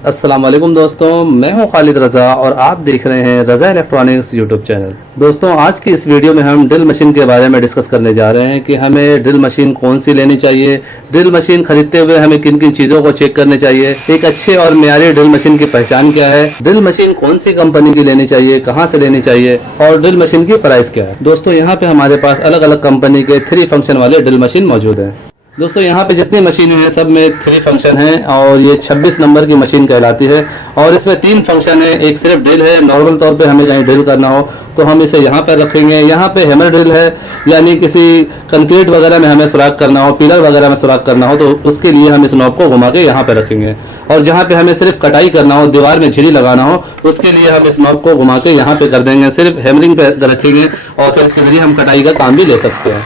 अस्सलाम वालेकुम दोस्तों, मैं हूं खालिद रज़ा और आप देख रहे हैं रज़ा इलेक्ट्रॉनिक्स यूट्यूब चैनल। दोस्तों, आज की इस वीडियो में हम ड्रिल मशीन के बारे में डिस्कस करने जा रहे हैं कि हमें ड्रिल मशीन कौन सी लेनी चाहिए, ड्रिल मशीन खरीदते हुए हमें किन किन चीज़ों को चेक करने चाहिए, एक अच्छे और मियारी ड्रिल मशीन की पहचान क्या है, ड्रिल मशीन कौन सी कंपनी की लेनी चाहिए, कहाँ से लेनी चाहिए और ड्रिल मशीन की प्राइस क्या है। दोस्तों, यहाँ पे हमारे पास अलग अलग कंपनी के 3 फंक्शन वाले ड्रिल मशीन मौजूद हैं। दोस्तों, यहाँ पे जितनी मशीनें हैं सब में 3 फंक्शन हैं और ये 26 नंबर की मशीन कहलाती है और इसमें 3 फंक्शन है। एक सिर्फ ड्रिल है, नॉर्मल तौर पे हमें कहीं ड्रिल करना हो तो हम इसे यहाँ पर रखेंगे। यहाँ पे हैमर ड्रिल है, यानी किसी कंक्रीट वगैरह में हमें सुराख करना हो, पिलर वगैरह में सुराख करना हो तो उसके लिए हम इस नॉब को घुमा के यहाँ पे रखेंगे। और जहाँ पे हमें सिर्फ कटाई करना हो, दीवार में झिरी लगाना हो, उसके लिए हम इस नॉब को घुमा के यहाँ पे कर देंगे, सिर्फ हैमरिंग पे रखेंगे और फिर इसके जरिए हम कटाई का काम भी ले सकते हैं।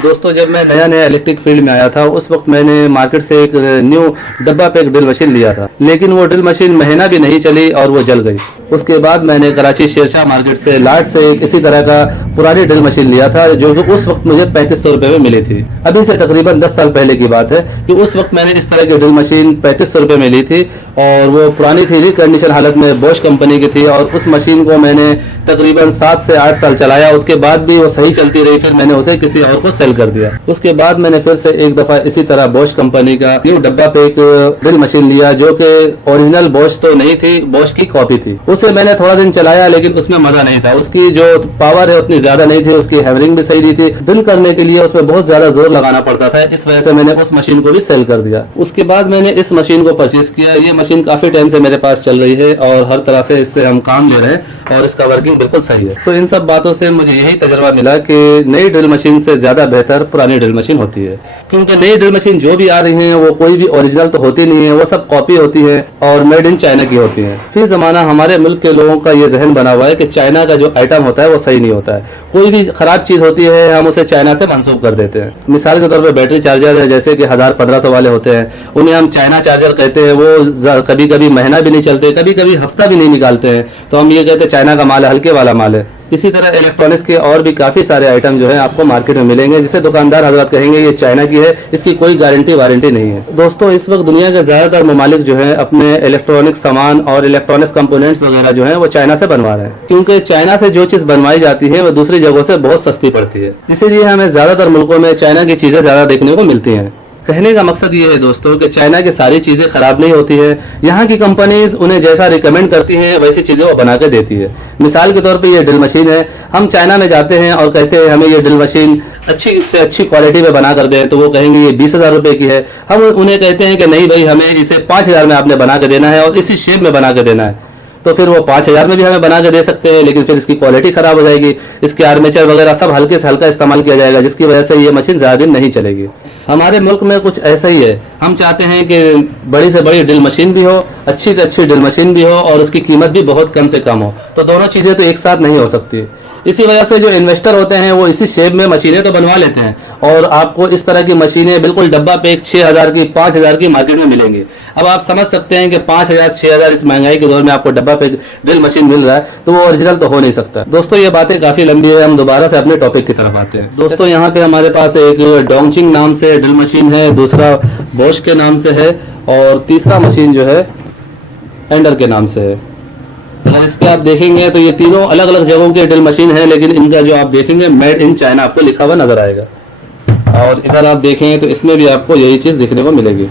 दोस्तों, जब मैं नया इलेक्ट्रिक फील्ड में आया था उस वक्त मैंने मार्केट से एक न्यू डब्बा पैक ड्रिल मशीन लिया था, लेकिन वो ड्रिल मशीन महीना भी नहीं चली और वो जल गई। उसके बाद मैंने कराची शेरशाह मार्केट से लाट से एक इसी तरह का पुरानी ड्रिल मशीन लिया था जो कि उस वक्त मुझे 3500 रुपए में मिली थी। अभी से तकरीबन 10 साल पहले की बात है कि उस वक्त मैंने इस तरह की ड्रिल मशीन 3500 रुपए में ली थी और वो पुरानी थी, रिकंडीशन हालत में, बॉश कंपनी की थी और उस मशीन को मैंने तकरीबन 7 से 8 साल चलाया। उसके बाद भी वो सही चलती रही, फिर मैंने उसे किसी और को सेल कर दिया। उसके बाद मैंने फिर से एक दफा इसी तरह बॉश कंपनी का न्यू डब्बा पे एक ड्रिल मशीन लिया जो कि ओरिजिनल बॉश तो नहीं थी, बॉश की कॉपी थी। उसे मैंने थोड़ा दिन चलाया लेकिन उसमें मजा नहीं था, उसकी जो पावर है उतनी ज्यादा नहीं थी, उसकी हैमरिंग भी सही नहीं थी। ड्रिल करने के लिए उसमें बहुत ज्यादा जोर लगाना पड़ता था, इस वजह से मैंने उस मशीन को भी सेल कर दिया। उसके बाद मैंने इस मशीन को परचेज किया। ये मशीन काफी टाइम से मेरे पास चल रही है और हर तरह से इससे हम काम ले रहे हैं और इसका वर्किंग बिल्कुल सही है। तो इन सब बातों से मुझे यही तजुर्बा मिला कि नई ड्रिल मशीन से ज्यादा बेहतर पुरानी ड्रिल मशीन होती है, क्योंकि नई ड्रिल मशीन जो भी आ रही है वो कोई भी ओरिजिनल तो होती नहीं है, वो सब कॉपी होती है और मेड इन चाइना की होती है। फिर जमाना हमारे मुल्क के लोगों का ये जहन बना हुआ है कि चाइना का जो आइटम होता है वो सही नहीं होता है। कोई भी खराब चीज होती है हम उसे चाइना से मंसूब कर देते हैं। मिसाल के तौर पर बैटरी चार्जर है, जैसे कि 1000-1500 वाले होते हैं, उन्हें हम चाइना चार्जर कहते हैं। वो कभी कभी महीना भी नहीं चलते, कभी कभी हफ्ता भी नहीं निकालते हैं, तो हम ये कहते हैं चाइना का माल है, हल्के वाला माल है। इसी तरह इलेक्ट्रॉनिक्स के और भी काफी सारे आइटम जो है आपको मार्केट में मिलेंगे जिसे दुकानदार हजरत कहेंगे ये चाइना की है, इसकी कोई गारंटी वारंटी नहीं है। दोस्तों, इस वक्त दुनिया के ज्यादातर ममालिक जो है अपने इलेक्ट्रॉनिक सामान और इलेक्ट्रॉनिक्स कंपोनेंट्स वगैरह जो है वो चाइना से बनवा रहे हैं, क्योंकि चाइना से जो चीज बनवाई जाती है वो दूसरी जगहों से बहुत सस्ती पड़ती है। इसीलिए हमें ज्यादातर मुल्कों में चाइना की चीजें ज्यादा देखने को मिलती हैं। कहने का मकसद ये है दोस्तों कि चाइना की सारी चीजें खराब नहीं होती है। यहाँ की कंपनीज उन्हें जैसा रिकमेंड करती है वैसी चीजें वो बना के देती है। मिसाल के तौर पे ये ड्रिल मशीन है, हम चाइना में जाते हैं और कहते हैं हमें ये ड्रिल मशीन अच्छी से अच्छी क्वालिटी में बना कर दें, तो वो कहेंगे ये 20,000 रुपए की है। हम उन्हें कहते हैं कि नहीं भाई, हमें इसे 5,000 में आपने बना के देना है और इसी शेप में बना के देना है, तो फिर वो 5,000 में भी हमें बना के दे सकते हैं, लेकिन फिर इसकी क्वालिटी खराब हो जाएगी, इसके आर्मेचर वगैरह सब हल्के से हल्का इस्तेमाल किया जाएगा, जिसकी वजह से ये मशीन ज्यादा दिन नहीं चलेगी। हमारे मुल्क में कुछ ऐसा ही है, हम चाहते हैं कि बड़ी से बड़ी ड्रिल मशीन भी हो, अच्छी से अच्छी ड्रिल मशीन भी हो और उसकी कीमत भी बहुत कम से कम हो, तो दोनों चीजें तो एक साथ नहीं हो सकती। इसी वजह से जो इन्वेस्टर होते हैं वो इसी शेप में मशीनें तो बनवा लेते हैं और आपको इस तरह की मशीनें बिल्कुल डब्बा पैक 6,000 की 5,000 की मार्केट में मिलेंगी। अब आप समझ सकते हैं कि 5,000 6,000 इस महंगाई के दौर में आपको डब्बा पैक ड्रिल मशीन मिल रहा है तो वो ओरिजिनल तो हो नहीं सकता। दोस्तों, ये बातें काफी लंबी है, हम दोबारा से अपने टॉपिक की तरफ आते हैं। दोस्तों, यहाँ पे हमारे पास एक डोंगचिंग नाम से ड्रिल मशीन है, दूसरा बॉश के नाम से है और तीसरा मशीन जो है एंडर के नाम से है। अगर इसके आप देखेंगे तो ये तीनों अलग अलग जगहों की ड्रिल मशीन है, लेकिन इनका जो आप देखेंगे मेड इन चाइना आपको लिखा हुआ नजर आएगा। और इधर आप देखेंगे तो इसमें भी आपको यही चीज दिखने को मिलेगी।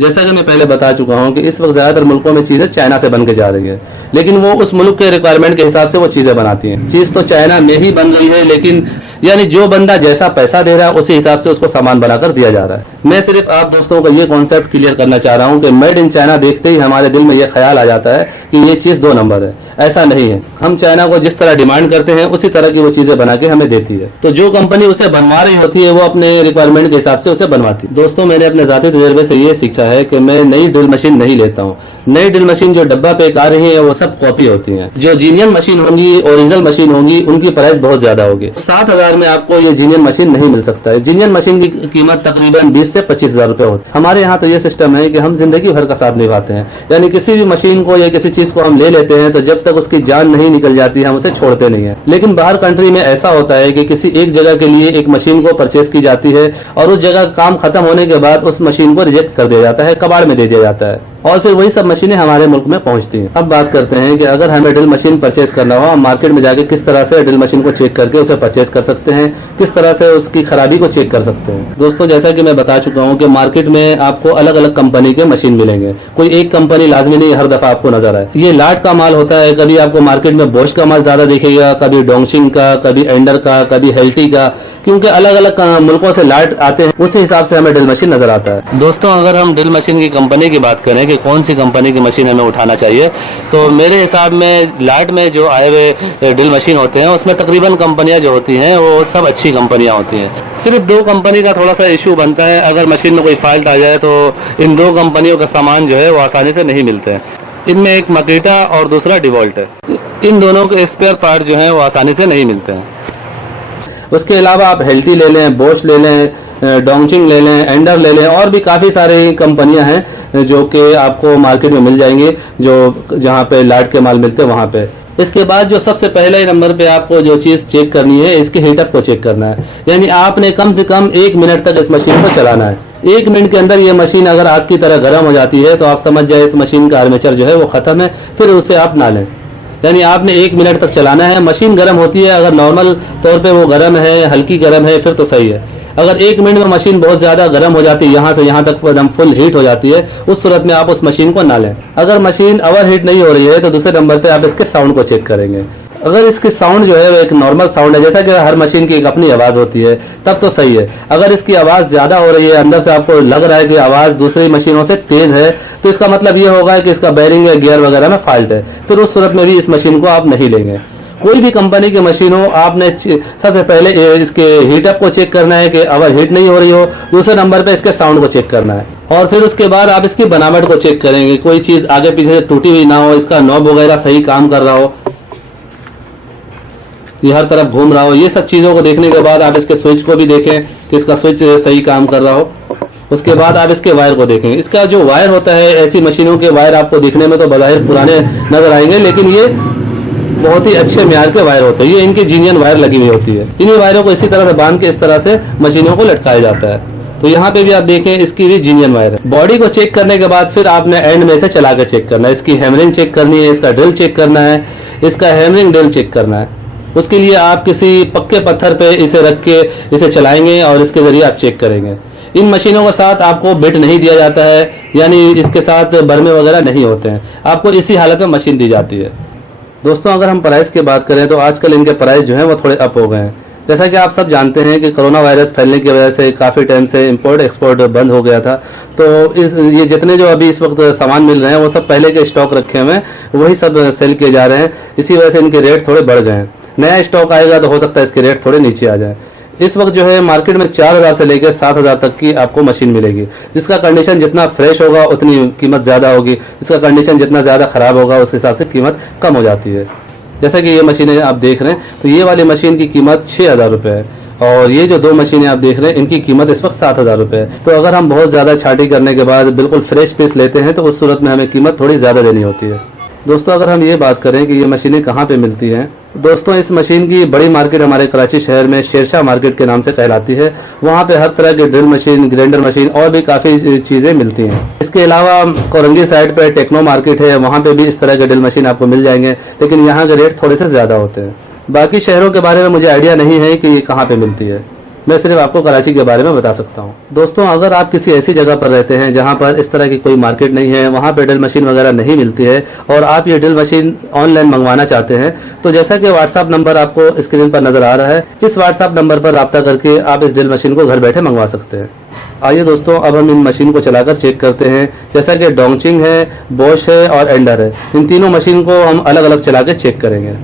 जैसा कि मैं पहले बता चुका हूं कि इस वक्त ज्यादातर मुल्कों में चीजें चाइना से बन के जा रही है, लेकिन वो उस मुल्क के रिक्वायरमेंट के हिसाब से वो चीजें बनाती हैं। चीज तो चाइना में ही बन रही है, लेकिन यानी जो बंदा जैसा पैसा दे रहा है उसी हिसाब से उसको सामान बनाकर दिया जा रहा है। मैं सिर्फ आप दोस्तों को ये कॉन्सेप्ट क्लियर करना चाह रहा हूँ कि मेड इन चाइना देखते ही हमारे दिल में ये ख्याल आ जाता है कि ये चीज 2 नंबर है। ऐसा नहीं है, हम चाइना को जिस तरह डिमांड करते हैं उसी तरह की वो चीजें बना के हमें देती है, तो जो कंपनी उसे बनवा रही होती है वो अपने रिक्वायरमेंट के हिसाब से उसे बनवाती है। दोस्तों, मैंने अपने जाती तजुर्बे से ये सीखा है कि मैं नई ड्रिल मशीन नहीं लेता हूँ। नई ड्रिल मशीन जो डब्बा पैक आ रही है वो सब कॉपी होती है। जो जीनियन मशीन होंगी, ओरिजिनल मशीन होंगी, उनकी प्राइस बहुत ज्यादा होगी। 7,000 में आपको ये जीनियन मशीन नहीं मिल सकता है। जीनियन मशीन की कीमत तकरीबन 20 से 25,000 रुपए होती है। हमारे यहाँ तो ये सिस्टम है कि हम जिंदगी भर का साथ निभाते हैं, यानी किसी भी मशीन को या किसी चीज को हम ले लेते हैं तो जब तक उसकी जान नहीं निकल जाती हम उसे छोड़ते नहीं है। लेकिन बाहर कंट्री में ऐसा होता है कि किसी एक जगह के लिए एक मशीन को परचेज की जाती है और उस जगह काम खत्म होने के बाद उस मशीन को रिजेक्ट कर दिया जाता जाता है, कबाड़ में दे दिया जाता है और फिर वही सब मशीनें हमारे मुल्क में पहुंचती हैं। अब बात करते हैं कि अगर हमें ड्रिल मशीन परचेज करना हो, हम मार्केट में जाके किस तरह से ड्रिल मशीन को चेक करके उसे परचेज कर सकते हैं, किस तरह से उसकी खराबी को चेक कर सकते हैं। दोस्तों, जैसा कि मैं बता चुका हूं कि मार्केट में आपको अलग अलग कंपनी के मशीन मिलेंगे, कोई एक कंपनी लाजमी नहीं हर दफा आपको नजर आए। ये लाट का माल होता है, कभी आपको मार्केट में बोश का माल ज्यादा दिखेगा, कभी डोंगशिंग का, कभी एंडर का, कभी हेल्टी का, क्योंकि अलग अलग मुल्कों से लाट आते हैं, उसी हिसाब से हमें ड्रिल मशीन नजर आता है। दोस्तों, अगर हम ड्रिल मशीन की कंपनी की बात करें कि कौन सी कंपनी की मशीन हमें उठाना चाहिए, तो मेरे हिसाब में लाट में जो आए हुए ड्रिल मशीन होते हैं उसमें तकरीबन कंपनियां जो होती हैं वो सब अच्छी कंपनियां होती हैं। सिर्फ दो कंपनी का थोड़ा सा इशू बनता है, अगर मशीन में कोई फॉल्ट आ जाए तो इन दो कंपनियों का सामान जो है वो आसानी से नहीं मिलते हैं। इनमें एक मकीटा और दूसरा डिवॉल्ट है। इन दोनों के स्पेयर पार्ट जो हैं वो आसानी से नहीं मिलते हैं। उसके अलावा आप हेल्टी ले लें, बोश ले लें, डोंगशिंग ले लें, एंडर ले लें, और भी काफ़ी सारी कंपनियां हैं जो कि आपको मार्केट में मिल जाएंगी, जो जहां पे लाट के माल मिलते हैं वहां पे। इसके बाद जो सबसे पहले नंबर पे आपको जो चीज़ चेक करनी है, इसके हीटअप को चेक करना है। यानी आपने कम से कम 1 मिनट तक इस मशीन को चलाना है। 1 मिनट के अंदर ये मशीन अगर आग की तरह गर्म हो जाती है तो आप समझ जाए इस मशीन का आर्मेचर जो है वो ख़त्म है, फिर उसे आप ना लें। यानी आपने 1 मिनट तक चलाना है। मशीन गर्म होती है, अगर नॉर्मल तौर पे वो गर्म है, हल्की गर्म है, फिर तो सही है। अगर 1 मिनट में मशीन बहुत ज्यादा गर्म हो जाती है, यहाँ से यहाँ तक एकदम फुल हीट हो जाती है, उस सूरत में आप उस मशीन को ना लें। अगर मशीन ओवर हीट नहीं हो रही है तो दूसरे नंबर पे आप इसके साउंड को चेक करेंगे। अगर इसकी साउंड जो है वो एक नॉर्मल साउंड है, जैसा कि हर मशीन की एक अपनी आवाज होती है, तब तो सही है। अगर इसकी आवाज ज्यादा हो रही है, अंदर से आपको लग रहा है कि आवाज दूसरी मशीनों से तेज है, तो इसका मतलब ये होगा कि इसका बेरिंग या गियर वगैरह में फॉल्ट है। फिर उस सूरत में भी इस मशीन को आप नहीं लेंगे। कोई भी कंपनी की मशीन हो, आपने सबसे पहले इसके हीटअप को चेक करना है कि ओवर हीट नहीं हो रही हो, दूसरे नंबर पे इसके साउंड को चेक करना है, और फिर उसके बाद आप इसकी बनावट को चेक करेंगे। कोई चीज आगे पीछे से टूटी हुई ना हो, इसका नॉब वगैरह सही काम कर रहा हो, ये हर तरफ घूम रहा हो। ये सब चीजों को देखने के बाद आप इसके स्विच को भी देखें कि इसका स्विच सही काम कर रहा हो। उसके बाद आप इसके वायर को देखें। इसका जो वायर होता है, ऐसी मशीनों के वायर आपको दिखने में तो बज़ाहिर पुराने नजर आएंगे, लेकिन ये बहुत ही अच्छे म्यार के वायर होते हैं। ये इनकी जीनियन वायर लगी हुई होती है। इन्हीं वायरों को इसी तरह से बांध के इस तरह से मशीनों को लटकाया जाता है। तो यहाँ पे भी आप देखें, इसकी भी जीनियन वायर है। बॉडी को चेक करने के बाद फिर आपने एंड में से चला कर चेक करना है। इसकी हैमरिंग चेक करनी है, इसका ड्रिल चेक करना है, इसका हैमरिंग ड्रिल चेक करना है। उसके लिए आप किसी पक्के पत्थर पे इसे रख के इसे चलाएंगे और इसके जरिए आप चेक करेंगे। इन मशीनों के साथ आपको बिट नहीं दिया जाता है, यानी इसके साथ बर्मे वगैरह नहीं होते हैं, आपको इसी हालत में मशीन दी जाती है। दोस्तों, अगर हम प्राइस की बात करें तो आजकल इनके प्राइस जो हैं वो थोड़े अप हो गए हैं। जैसा कि आप सब जानते हैं कि कोरोना वायरस फैलने की वजह से काफ़ी टाइम से इंपोर्ट एक्सपोर्ट बंद हो गया था, तो ये जितने जो अभी इस वक्त सामान मिल रहे हैं वो सब पहले के स्टॉक रखे हुए हैं, वही सब सेल किए जा रहे हैं। इसी वजह से इनके रेट थोड़े बढ़ गए हैं। नया स्टॉक आएगा तो हो सकता है इसके रेट थोड़े नीचे आ जाए। इस वक्त जो है मार्केट में 4000 से लेकर 7000 तक की आपको मशीन मिलेगी, जिसका कंडीशन जितना फ्रेश होगा उतनी कीमत ज़्यादा होगी, जिसका कंडीशन जितना ज़्यादा ख़राब होगा उस हिसाब से कीमत कम हो जाती है। जैसा कि ये मशीनें आप देख रहे हैं, तो ये वाली मशीन की कीमत 6000 रुपये है, और ये जो दो मशीनें आप देख रहे हैं इनकी कीमत इस वक्त 7000 रुपये है। तो अगर हम बहुत ज़्यादा छाटी करने के बाद बिल्कुल फ्रेश पीस लेते हैं तो उस सूरत में हमें कीमत थोड़ी ज़्यादा देनी होती है। दोस्तों, अगर हम ये बात करें कि ये मशीनें कहाँ पे मिलती हैं, दोस्तों इस मशीन की बड़ी मार्केट हमारे कराची शहर में शेरशाह मार्केट के नाम से कहलाती है। वहाँ पे हर तरह की ड्रिल मशीन, ग्राइंडर मशीन और भी काफ़ी चीज़ें मिलती हैं। इसके अलावा कोरंगी साइड पे टेक्नो मार्केट है, वहाँ पे भी इस तरह के ड्रिल मशीन आपको मिल जाएंगे, लेकिन यहाँ के रेट थोड़े से ज़्यादा होते हैं। बाकी शहरों के बारे में मुझे आइडिया नहीं है कि ये कहाँ पर मिलती है, मैं सिर्फ आपको कराची के बारे में बता सकता हूँ। दोस्तों, अगर आप किसी ऐसी जगह पर रहते हैं जहाँ पर इस तरह की कोई मार्केट नहीं है, वहाँ पे ड्रिल मशीन वगैरह नहीं मिलती है, और आप ये ड्रिल मशीन ऑनलाइन मंगवाना चाहते हैं, तो जैसा कि व्हाट्सएप नंबर आपको स्क्रीन पर नजर आ रहा है, इस व्हाट्सएप नंबर पर रब्ता करके आप इस ड्रिल मशीन को घर बैठे मंगवा सकते हैं। आइए दोस्तों, अब हम इन मशीन को चलाकर चेक करते हैं। जैसा कि डोंगशिंग है, बोश है और एंडर है, इन तीनों मशीन को हम अलग अलग चला के चेक करेंगे।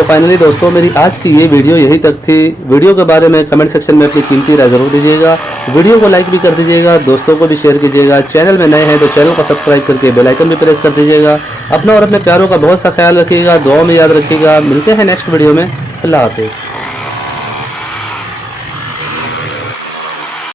तो फाइनली दोस्तों मेरी आज की ये वीडियो यही तक थी। वीडियो के बारे में कमेंट सेक्शन में अपनी कीमती राय जरूर दीजिएगा। वीडियो को लाइक भी कर दीजिएगा, दोस्तों को भी शेयर कीजिएगा। चैनल में नए हैं तो चैनल को सब्सक्राइब करके बेल आइकन भी प्रेस कर दीजिएगा। अपना और अपने प्यारों का बहुत सा ख्याल रखिएगा, दुआ में याद रखिएगा। मिलते हैं नेक्स्ट वीडियो में। अल्लाह हाफिज़।